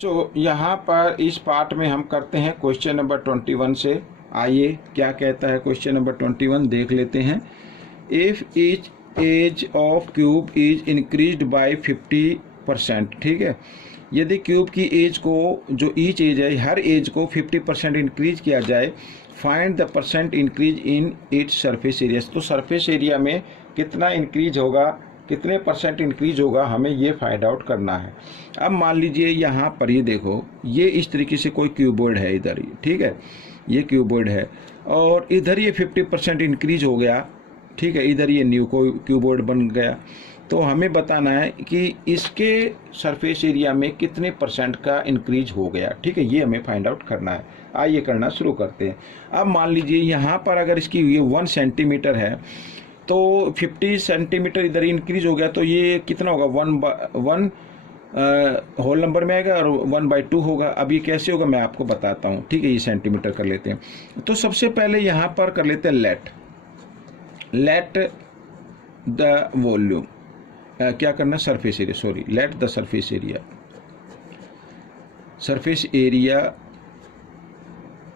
तो यहाँ पर इस पार्ट में हम करते हैं क्वेश्चन नंबर 21 से। आइए क्या कहता है क्वेश्चन नंबर 21 देख लेते हैं। If each edge of cube is increased by 50%, ठीक है, यदि क्यूब की एज को, जो ईच एज है, हर एज को 50% इंक्रीज किया जाए, find the percent increase in its surface area. तो सरफेस एरिया में कितना इंक्रीज होगा, कितने परसेंट इंक्रीज होगा, हमें ये फाइंड आउट करना है। अब मान लीजिए यहाँ पर ये देखो, ये इस तरीके से कोई क्यूबॉइड है इधर, ये ठीक है, ये क्यूबॉइड है और इधर ये 50% इंक्रीज हो गया, ठीक है, इधर ये न्यू कोई क्यूबॉइड बन गया। तो हमें बताना है कि इसके सरफेस एरिया में कितने परसेंट का इंक्रीज हो गया, ठीक है, ये हमें फाइंड आउट करना है। आइए करना शुरू करते हैं। अब मान लीजिए यहाँ पर अगर इसकी ये 1 सेंटीमीटर है तो 50 सेंटीमीटर इधर इंक्रीज हो गया, तो ये कितना होगा, 1 होल नंबर में आएगा और 1/2 होगा। अब ये कैसे होगा मैं आपको बताता हूँ, ठीक है। ये सेंटीमीटर कर लेते हैं। तो सबसे पहले यहाँ पर कर लेते हैं लेट द वॉल्यूम, क्या करना, surface area, sorry, let the surface area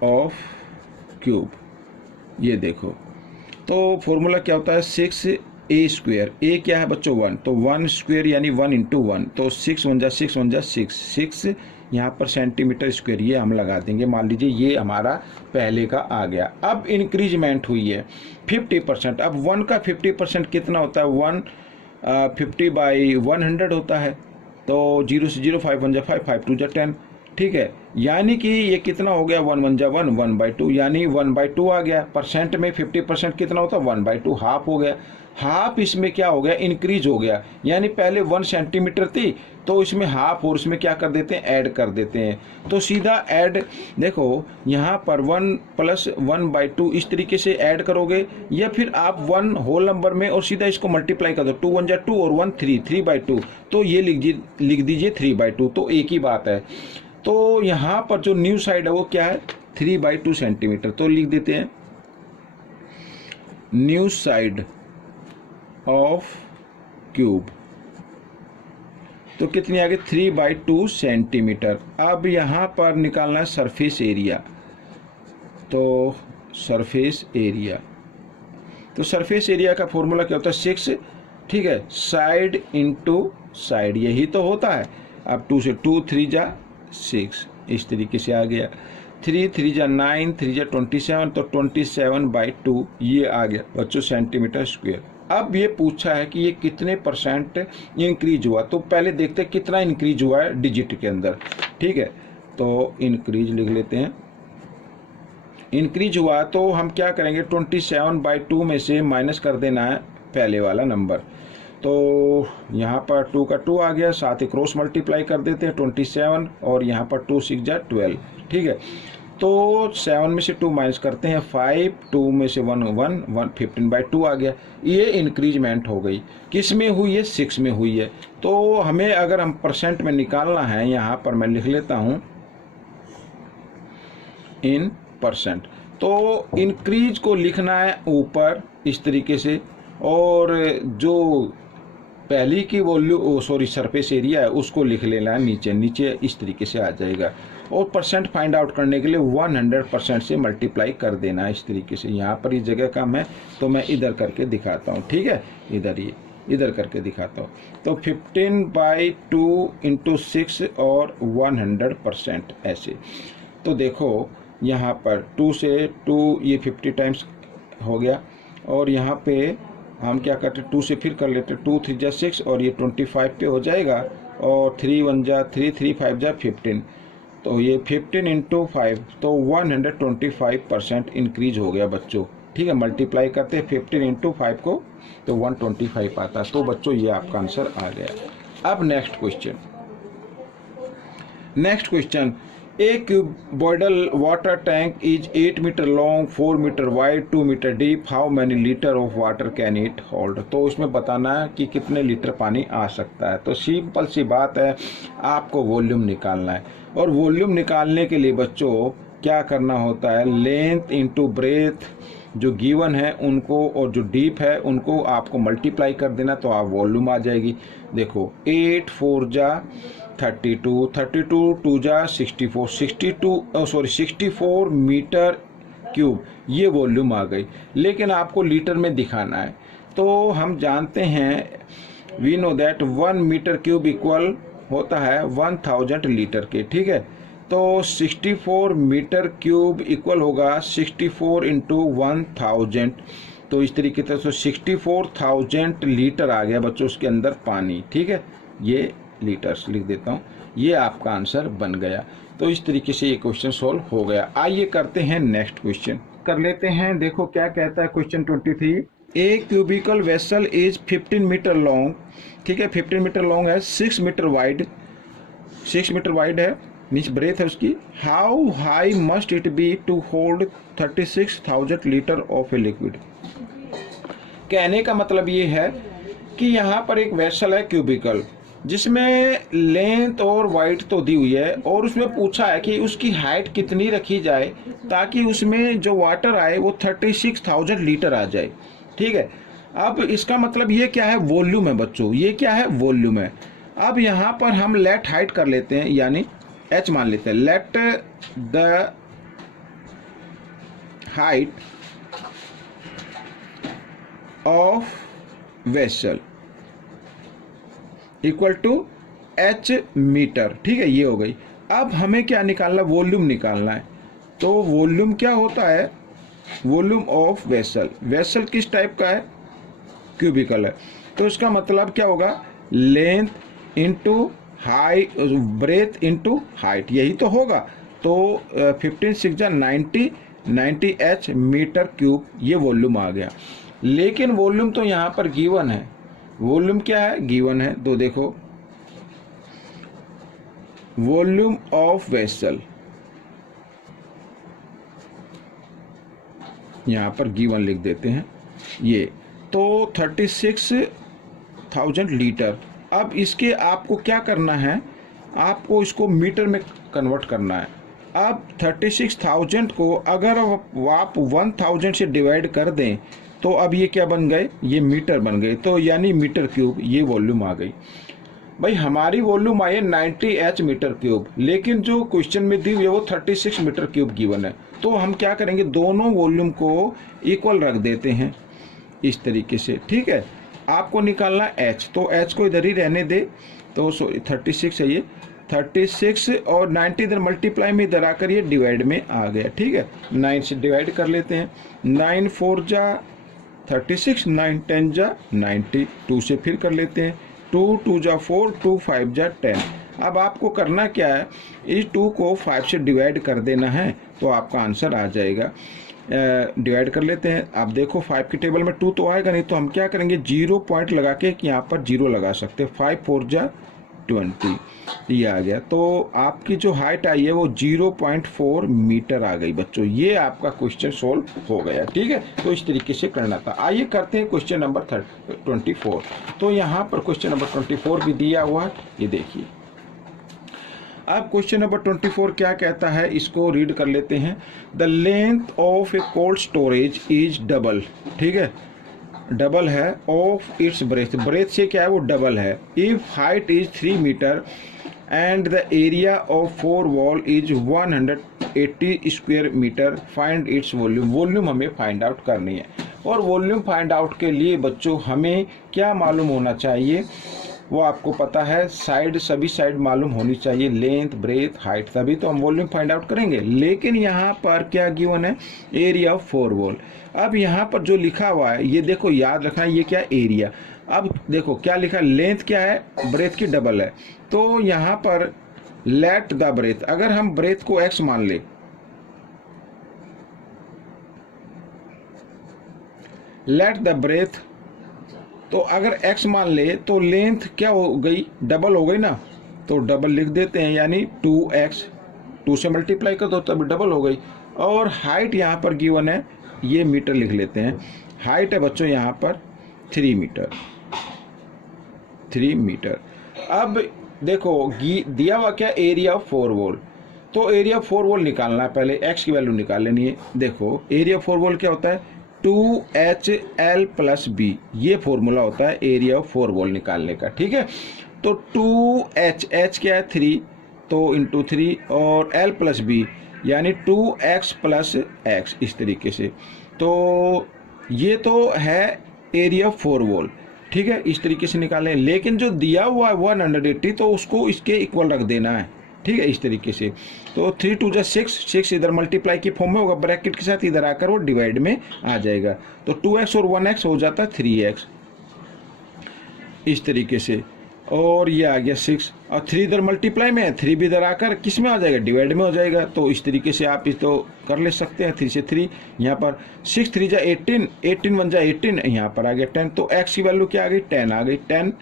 of cube. ये देखो, तो फॉर्मूला क्या होता है, 6a²। ए क्या है बच्चों, 1, तो 1 स्क्वेयर यानी 1 × 1, तो 6 × 1 = 6 यहाँ पर सेंटीमीटर स्क्वेयर ये हम लगा देंगे। मान लीजिए ये हमारा पहले का आ गया। अब इंक्रीजमेंट हुई है 50%। अब 1 का 50% कितना होता है, 50/100 होता है। तो 0 से 0, 5 1 5, 5 2 10, ठीक है। यानी कि ये कितना हो गया, 1 1 1, 1/2, यानी 1/2 आ गया। परसेंट में 50% कितना होता है, 1/2, हाफ हो गया। हाफ इसमें क्या हो गया, इंक्रीज हो गया। यानी पहले 1 सेंटीमीटर थी तो इसमें हाफ और इसमें क्या कर देते हैं, ऐड कर देते हैं। तो सीधा ऐड, देखो यहाँ पर 1 + 1/2 इस तरीके से ऐड करोगे, या फिर आप 1 होल नंबर में और सीधा इसको मल्टीप्लाई कर दो, 2 1 = 2 और 1 3, 3/2, तो ये लिख दीजिए 3/2, तो एक ही बात है। तो यहाँ पर जो न्यू साइड है वो क्या है, 3/2 सेंटीमीटर। तो लिख देते हैं न्यू साइड ऑफ क्यूब, तो कितनी आ गई, 3/2 सेंटीमीटर। अब यहाँ पर निकालना है सरफेस एरिया। तो सरफेस एरिया का फॉर्मूला क्या होता है, 6, ठीक है, साइड इंटू साइड, यही तो होता है। अब 2 से 2 3 = 6, इस तरीके से आ गया। 3 3 = 9, 3 = 27, तो 27/2 ये आ गया बच्चों सेंटीमीटर स्क्वेयर। अब ये पूछा है कि ये कितने परसेंट इंक्रीज हुआ, तो पहले देखते हैं कितना इंक्रीज हुआ है डिजिट के अंदर, ठीक है। तो इंक्रीज लिख लेते हैं। इंक्रीज हुआ तो हम क्या करेंगे, 27/2 में से माइनस कर देना है पहले वाला नंबर। तो यहाँ पर 2 का 2 आ गया, साथ ही क्रॉस मल्टीप्लाई कर देते हैं 27, और यहाँ पर 2 6 = 12, ठीक है। तो 7 में से 2 माइनस करते हैं 5, 2 में से 1 1 1, 15/2 आ गया। ये इंक्रीजमेंट हो गई, किस में हुई है, 6 में हुई है। तो हमें अगर हम परसेंट में निकालना है, यहाँ पर मैं लिख लेता हूँ इन परसेंट। तो इंक्रीज को लिखना है ऊपर इस तरीके से, और जो पहली की वॉल्यूम, सॉरी, सरफेस एरिया है उसको लिख लेना है नीचे इस तरीके से आ जाएगा। और परसेंट फाइंड आउट करने के लिए 100% से मल्टीप्लाई कर देना है इस तरीके से। यहाँ पर इस जगह कम है तो मैं इधर करके दिखाता हूँ, ठीक है, इधर करके दिखाता हूँ। तो 15/2 × 6 और 100% ऐसे। तो देखो यहाँ पर 2 से 2 ये 50 टाइम्स हो गया, और यहाँ पे हम क्या करते, 2 से फिर कर लेते, 2 3 = 6 और ये 25 पे हो जाएगा, और 3 1 = 3, 3 5 = 15, तो ये 15 × 5, तो 125% इंक्रीज हो गया बच्चों, ठीक है। मल्टीप्लाई करते हैं 15 × 5 को, तो 125 आता है। तो बच्चों ये आपका आंसर आ गया। अब next question, A cuboidal water tank is 8 meter long, 4 meter wide, 2 meter deep. How many liter of water can it hold? तो इसमें बताना है कि कितने लीटर पानी आ सकता है। तो सिंपल सी बात है, आपको वॉल्यूम निकालना है, और वॉल्यूम निकालने के लिए बच्चों क्या करना होता है, लेंथ इंटू ब्रेथ जो गिवन है उनको, और जो डीप है उनको आपको मल्टीप्लाई कर देना, तो आप वॉल्यूम आ जाएगी। देखो 8 4 = 32, 32 टू जा 64, 64 मीटर क्यूब ये वॉल्यूम आ गई। लेकिन आपको लीटर में दिखाना है, तो हम जानते हैं we know that 1 metre cube equal होता है 1000 लीटर के, ठीक है। तो 64 मीटर क्यूब इक्वल होगा 64 इंटू 1000, तो इस तरीके से 64,000 लीटर आ गया बच्चों उसके अंदर पानी, ठीक है। ये लीटर्स लिख देता हूँ, ये आपका आंसर बन गया। तो इस तरीके से ये क्वेश्चन सॉल्व हो गया। आइए करते हैं नेक्स्ट क्वेश्चन कर लेते हैं। देखो क्या कहता है question 23, a cubical vessel is 15 metre long, ठीक है, 15 मीटर लॉन्ग है, 6 मीटर वाइड, 6 मीटर वाइड है, नीचे ब्रेथ है उसकी। How high must it be to hold 36,000 litre of a liquid. कहने का मतलब ये है कि यहाँ पर एक वेसल है क्यूबिकल, जिसमें लेंथ और वाइड तो दी हुई है, और उसमें पूछा है कि उसकी हाइट कितनी रखी जाए ताकि उसमें जो वाटर आए वो 36,000 लीटर आ जाए, ठीक है। अब इसका मतलब ये क्या है, वॉल्यूम है बच्चों, ये क्या है, वॉल्यूम है। अब यहाँ पर हम लेट हाइट कर लेते हैं, यानी h मान लेते हैं। Let the height of vessel equal to h metre, ठीक है, ये हो गई। अब हमें क्या निकालना, वॉल्यूम निकालना है। तो वॉल्यूम क्या होता है, वॉल्यूम ऑफ वेसल, वेसल किस टाइप का है, क्यूबिकल है। तो इसका मतलब क्या होगा, length into high, breath into height, यही तो होगा। तो 15 6 जा 90 h मीटर क्यूब ये वॉल्यूम आ गया। लेकिन वॉल्यूम तो यहाँ पर गिवन है, वॉल्यूम क्या है, गिवन है। तो देखो वॉल्यूम ऑफ वेसल यहाँ पर गिवन लिख देते हैं ये, तो 36,000 लीटर। अब इसके आपको क्या करना है, आपको इसको मीटर में कन्वर्ट करना है। अब 36,000 को अगर आप 1000 से डिवाइड कर दें तो अब ये क्या बन गए, ये मीटर बन गए, तो यानी मीटर क्यूब ये वॉल्यूम आ गई। भाई हमारी वॉल्यूम आई है 90 h मीटर क्यूब, लेकिन जो क्वेश्चन में दी हुई है वो 36 मीटर क्यूब गिवन है। तो हम क्या करेंगे, दोनों वॉल्यूम को इक्वल रख देते हैं इस तरीके से, ठीक है। आपको निकालना h, तो h को इधर ही रहने दे, तो 36 है ये, 36 और 90 इधर मल्टीप्लाई में इधर आकर ये डिवाइड में आ गया, ठीक है। 9 से डिवाइड कर लेते हैं, 9 4 जा 36, 9 10 जा 90, 2 से फिर कर लेते हैं, 2 2 जा 4, 2 5 जा 10। अब आपको करना क्या है, इस 2 को 5 से डिवाइड कर देना है, तो आपका आंसर आ जाएगा। डिवाइड कर लेते हैं। आप देखो 5 की टेबल में 2 तो आएगा नहीं, तो हम क्या करेंगे, 0 पॉइंट लगा के यहाँ पर 0 लगा सकते हैं। 5 4 जा 20 ये आ गया। तो आपकी जो हाइट आई है वो 0.4 मीटर आ गई बच्चों। ये आपका क्वेश्चन सोल्व हो गया, ठीक है। तो इस तरीके से करना था। आइए करते हैं क्वेश्चन नंबर 24। तो यहाँ पर क्वेश्चन नंबर 24 भी दिया हुआ है, ये देखिए। अब क्वेश्चन नंबर 24 क्या कहता है, इसको रीड कर लेते हैं। The length of A cold storage is double, ठीक है, डबल है, ऑफ इट्स ब्रेथ, ब्रेथ से क्या है वो डबल है। If height is 3 metre and the area of 4 wall is 180 square metre, find its volume. Volume हमें फाइंड आउट करनी है, और वॉल्यूम फाइंड आउट के लिए बच्चों हमें क्या मालूम होना चाहिए, वो आपको पता है, साइड, सभी साइड मालूम होनी चाहिए, लेंथ ब्रेथ हाइट, तभी तो हम वॉल्यूम फाइंड आउट करेंगे। लेकिन यहाँ पर क्या गिवन है, एरिया ऑफ 4 वॉल। अब यहाँ पर जो लिखा हुआ है ये देखो, याद रखना ये क्या, एरिया। अब देखो क्या लिखा, लेंथ क्या है, ब्रेथ की डबल है। तो यहाँ पर लेट द ब्रेथ, अगर हम ब्रेथ को x मान ले, लेट द ब्रेथ, तो अगर x मान ले तो लेंथ क्या हो गई, डबल हो गई ना, तो डबल लिख देते हैं, यानी 2x, 2 से मल्टीप्लाई कर दो तब डबल हो गई। और हाइट यहाँ पर गिवन है, ये मीटर लिख लेते हैं। हाइट है बच्चों यहाँ पर 3 मीटर, 3 मीटर। अब देखो दिया हुआ क्या, एरिया ऑफ 4 वॉल। तो एरिया ऑफ 4 वॉल निकालना है, पहले x की वैल्यू निकाल लेनी है। देखो एरिया ऑफ 4 वॉल क्या होता है, 2HL + B, ये फॉर्मूला होता है एरिया ऑफ 4 वॉल निकालने का, ठीक है। तो 2h, h क्या है 3, तो इंटू 3 और l प्लस बी यानी 2x प्लस x, इस तरीके से। तो ये तो है एरिया 4 वॉल, ठीक है, इस तरीके से निकालें। लेकिन जो दिया हुआ है 180 तो उसको इसके इक्वल रख देना है, ठीक है, इस तरीके से। तो 3 2 जा 6 इधर मल्टीप्लाई की फॉर्म में होगा, ब्रैकेट के साथ इधर आकर वो डिवाइड में आ जाएगा। तो 2x और 1x हो जाता है 3x, इस तरीके से। और ये आ गया 6 और 3 इधर मल्टीप्लाई में है, 3 भी इधर आकर किस में आ जाएगा, डिवाइड में हो जाएगा। तो इस तरीके से आप इसको कर ले सकते हैं। 3 से 3 यहाँ पर 6 3 जा 18, 18 1 जा 18, यहाँ पर आ गया 10। तो x की वैल्यू क्या आ गई, 10 आ गई, 10,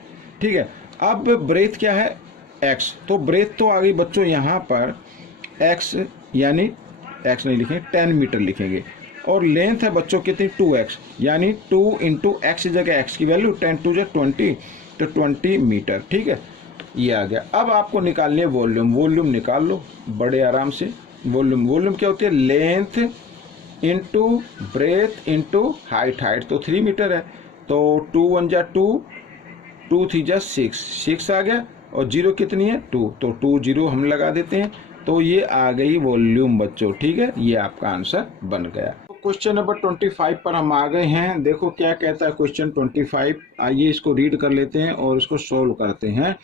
ठीक है। अब ब्रेथ क्या है, x, तो ब्रेथ तो आ गई बच्चों यहाँ पर x, यानी x नहीं लिखेंगे 10 मीटर लिखेंगे। और लेंथ है बच्चों कितनी, 2x, यानी 2 इंटू एक्स जगह x की वैल्यू 10 2 जा 20, तो 20 मीटर, ठीक है, ये आ गया। अब आपको निकालनी है वॉल्यूम, वॉल्यूम निकाल लो बड़े आराम से। वॉल्यूम क्या होती है, length into breadth into height, height तो 3 मीटर है, तो 2 1 जा 2, 2 3 जा 6 आ गया, और 0 कितनी है 2, तो 2 0 हम लगा देते हैं। तो ये आ गई वॉल्यूम बच्चों, ठीक है, ये आपका आंसर बन गया। क्वेश्चन नंबर 25 पर हम आ गए हैं। देखो क्या कहता है क्वेश्चन 25, आइए इसको रीड कर लेते हैं और इसको सोल्व करते हैं।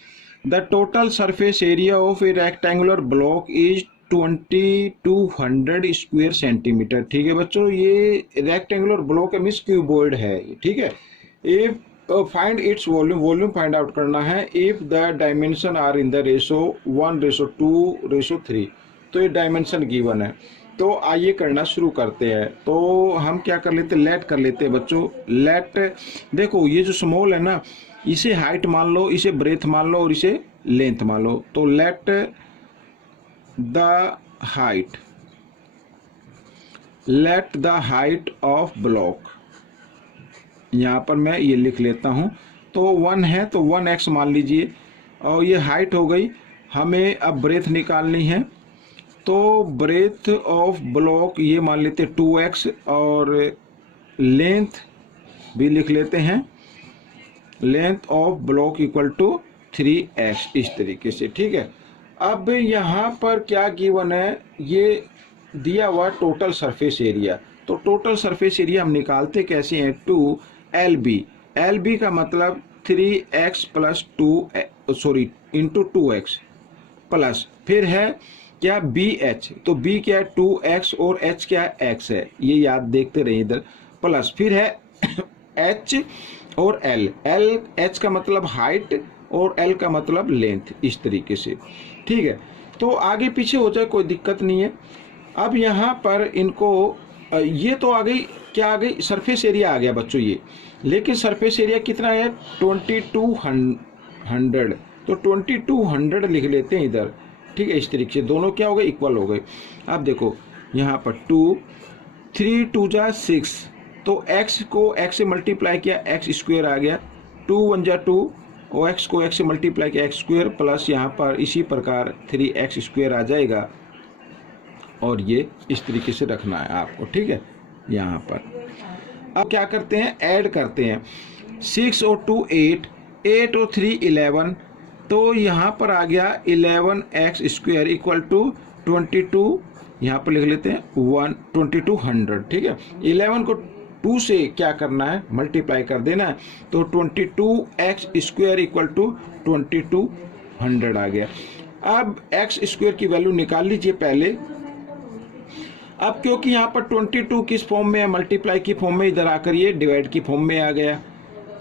The total surface area of a rectangular block is 2200 square centimetre, ठीक है बच्चों, ये रेक्टेंगुलर ब्लॉक है, मींस क्यूबॉइड है, ठीक है। If find its volume, volume find out करना है। If the dimension are in the ratio 1:2:3, तो ये डायमेंशन गिवन है। तो आइए करना शुरू करते हैं। तो हम क्या कर लेते हैं, लेट कर लेते हैं बच्चों। लेट, देखो ये जो स्मॉल है ना, इसे हाइट मान लो, इसे ब्रेथ मान लो और इसे लेंथ मान लो। तो late the height, late the height of block, यहाँ पर मैं ये लिख लेता हूँ। तो 1 है तो 1x मान लीजिए, और ये हाइट हो गई। हमें अब ब्रेथ निकालनी है, तो ब्रेथ ऑफ ब्लॉक ये मान लेते हैं 2x, और लेंथ भी लिख लेते हैं, length of block equal to 3x, इस तरीके से, ठीक है। अब यहाँ पर क्या गिवन है, ये दिया हुआ टोटल सरफेस एरिया। तो टोटल सरफेस एरिया हम निकालते कैसे हैं, 2LB, LB का मतलब 3x plus 2 sorry into 2x plus, फिर है क्या BH, तो B क्या है 2x और H क्या है x है, ये याद देखते रहिए इधर, प्लस फिर है H और L, H का मतलब हाइट और L का मतलब लेंथ, इस तरीके से, ठीक है। तो आगे पीछे हो जाए कोई दिक्कत नहीं है। अब यहाँ पर इनको ये तो आ गई, क्या आ गई, सरफेस एरिया आ गया बच्चों ये, लेकिन सरफेस एरिया कितना है 2200, तो 2200 लिख लेते हैं इधर, ठीक है, इस तरीके से। दोनों क्या हो गए, इक्वल हो गए। अब देखो यहाँ पर 2 3 2 जा 6, तो x को x से मल्टीप्लाई किया, x स्क्वायर आ गया, 2 1 जा 2, और x को x से मल्टीप्लाई किया, x स्क्वायर प्लस यहाँ पर इसी प्रकार 3x स्क्वायर आ जाएगा, और ये इस तरीके से रखना है आपको, ठीक है, यहाँ पर। अब क्या करते हैं, ऐड करते हैं, 6 और 2 8, 8 और 3 11, तो यहाँ पर आ गया 11x स्क्वायर इक्वल टू 22, यहाँ पर लिख लेते हैं 2200, ठीक है। 11 को 2 से क्या करना है, मल्टीप्लाई कर देना है, तो 22x स्क्वायर इक्वल टू 2200 आ गया। अब x स्क्वायर की वैल्यू निकाल लीजिए पहले। अब क्योंकि यहाँ पर 22 किस फॉर्म में है, मल्टीप्लाई की फॉर्म में, इधर आकर ये डिवाइड की फॉर्म में आ गया,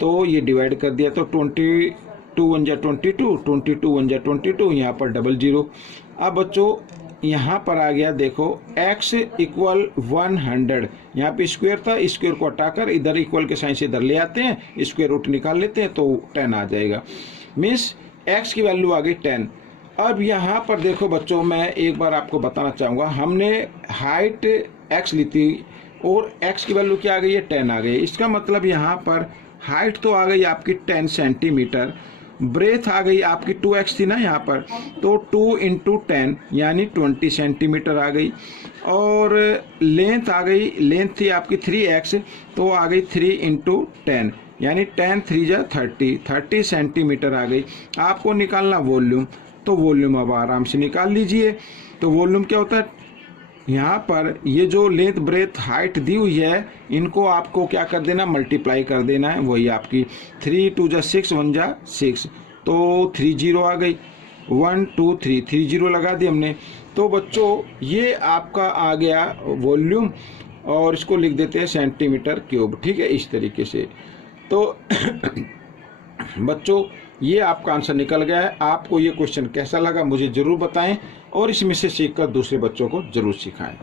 तो ये डिवाइड कर दिया, तो 22 1 जा 22, 22 1 जा 22, यहाँ पर 00। अब बच्चों यहाँ पर आ गया, देखो x इक्वल 100, यहाँ पे स्क्वायर था, स्क्वायर को हटाकर इधर इक्वल के साइन से इधर ले आते हैं, स्क्वायर रूट निकाल लेते हैं, तो 10 आ जाएगा, मीन्स x की वैल्यू आ गई 10। अब यहाँ पर देखो बच्चों, मैं एक बार आपको बताना चाहूँगा, हमने हाइट x ली थी और x की वैल्यू क्या आ गई है, 10 आ गई। इसका मतलब यहाँ पर हाइट तो आ गई आपकी 10 सेंटीमीटर, ब्रेथ आ गई आपकी 2x थी ना यहाँ पर, तो 2 इंटू 10 यानी 20 सेंटीमीटर आ गई, और लेंथ आ गई, लेंथ थी आपकी 3x, तो आ गई 3 इंटू 10 यानी 10 3 जा 30 सेंटीमीटर आ गई। आपको निकालना वॉल्यूम, तो वॉल्यूम अब आराम से निकाल लीजिए। तो वॉल्यूम क्या होता है, यहाँ पर ये जो लेंथ ब्रेथ हाइट दी हुई है इनको आपको क्या कर देना, मल्टीप्लाई कर देना है। वही आपकी 3 2 जा 6 1 जा 6, तो 30 आ गई। 1 2 3 30 लगा दी हमने। तो बच्चों ये आपका आ गया वॉल्यूम, और इसको लिख देते हैं सेंटीमीटर क्यूब। ठीक है, इस तरीके से। तो बच्चों ये आपका आंसर निकल गया है। आपको ये क्वेश्चन कैसा लगा मुझे जरूर बताएं, और इसमें से सीखकर दूसरे बच्चों को जरूर सिखाएं।